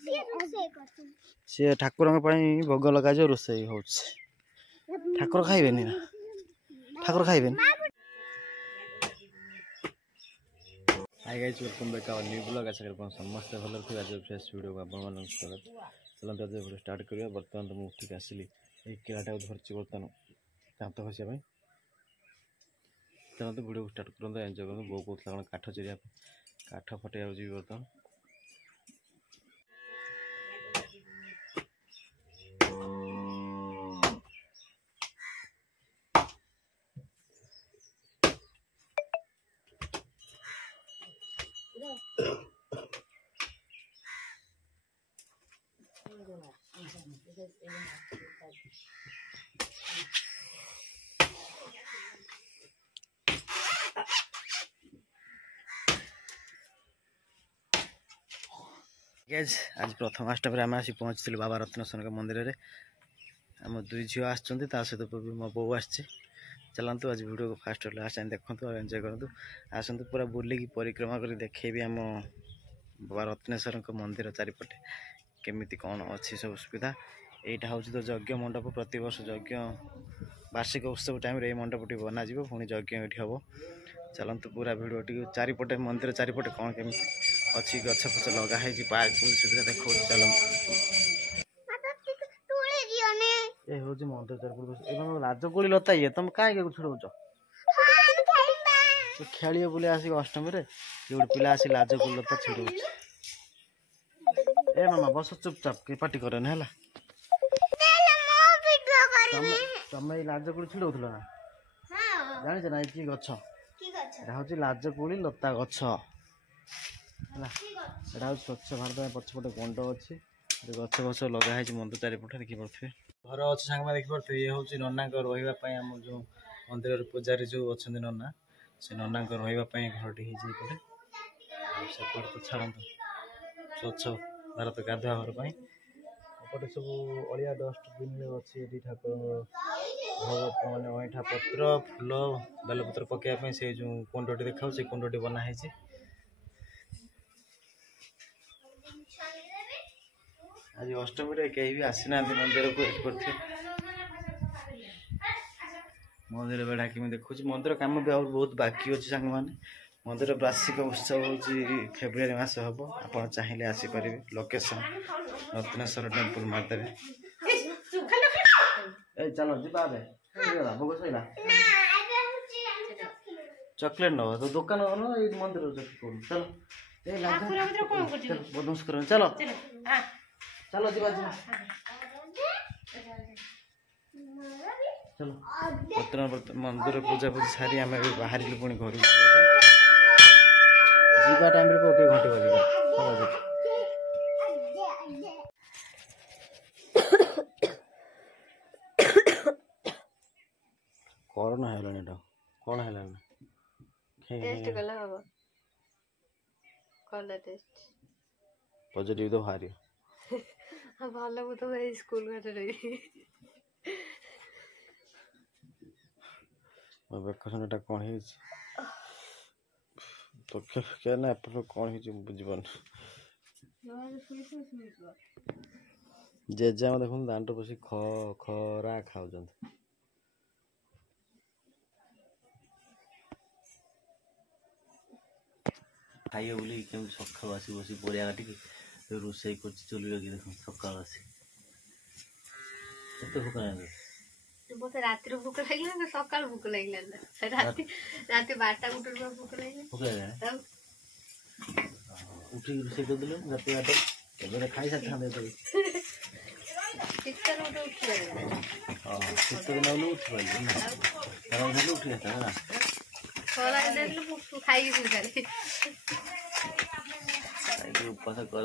सी ठाकुर भोग लगा रोसई हो ठाकुर खाइबे ठाकुर खाइबे hi guys welcome back our new blog आशा करते समस्त भल थी आज फ्रेश वीडियो को आपण स्वागत चलते आज वीडियो स्टार्ट करिया बर्तमान तो मुझे उठिक आसिली ये केलाटा धरची बर्तमान दांत घसिया चलते वीडियो स्टार्ट करते एंजॉय करते बो कहता काठ चिरिया काठ फटे बर्तमान आज प्रथम आष्टम आम आसी पहुँची बाबा रत्नेश्वर मंदिर में आम दुई झील आसता सहित मो बो आसी चलतु आज वीडियो को फास्ट लास्ट टाइम देखु और एंजॉय करूँ आसतु पूरा बुलिकी परिक्रमा कर देखेबी आम बाबा रत्नेश्वर मंदिर चारिपटे केमिति कौन अच्छी सब सुविधा यहाँ हूँ तो यज्ञ मंडप प्रति वर्ष यज्ञ वार्षिक उत्सव टाइम रे मंडपटी बना पुणी यज्ञ ये हम चलतु पूरा भिडियो टी चारिपटे मंदिर चारिपटे कौन केमी अच्छी गछ फच लगाई पार्क सुविधा देखो चलतु ये हूँ मंदिर चारिपटे राजकोली लता ये तुम कहीं छुड़ौच खेलिए बोले आसिक अष्टमी रे ये गोटे पिला आसी लाजकोली लता छुड़ौ ए मामा बस चुपचाप कि पार्टी करनी है तुम ये लाजकोली छुड़ौल ना जानी ना ये गछ हूँ लाजकोली लता गछ है स्वच्छ भारत पछपटे गंड अच्छी गछ गछ लगाई मंदिर चारिपटे देखिपे घर अच्छे सांग देखिपे ये हूँ नना रही आम जो मंदिर पूजारी जो अच्छा नना से नना रही घरटी होपटे सेपटे तो छाड़ू स्वच्छ भारत गाधुआ घर पर सब अलिया डस्टबिन अच्छी ठाकुर मैंने अईठा पत्र फूल बेलपत्र पकड़ से जो कुंडी देखा से कुंडी बनाई आज अष्टमी कहीं भी आसी ना मंदिर को मंदिर बेढ़ा कि देखुच मंदिर कम भी और बहुत बाकी अच्छे सांग मैंने मंदिर वार्षिक उत्सव हूँ फेब्रुआरी मास हम आप चाहिए आसीपर लोकेशन रत्नेश्वर टेम्पल मार्केट चलो जी भोग सैला चॉकलेट न तो दुकान मंदिर चलो बदमाश कर चलो चलो जी चलो मंदिर पूजा पूजा सारी आम बाहर पुणी घर जीवा टाइम ओके घंटे बजे कोरोना है कौन है टेस्ट कला हबो कोला टेस्ट पॉजिटिव तो बाहर भलो मु तो स्कूल में रही वेकेशनटा कौन है तो क्या ना कौन है बुझीपार जेजे देखो दांड बस खरा खाऊ खाइए बोली कमी सका आसी बस परिया काटिक रोसई कर चुली लगे देख सका आसी भोक लगे मत रात भोक लगे सका भोक लगे रात 12टा गुटे भोक लगे उठी रोसई कर दिल रात 8 खाई साथ उठी खाई उपास कर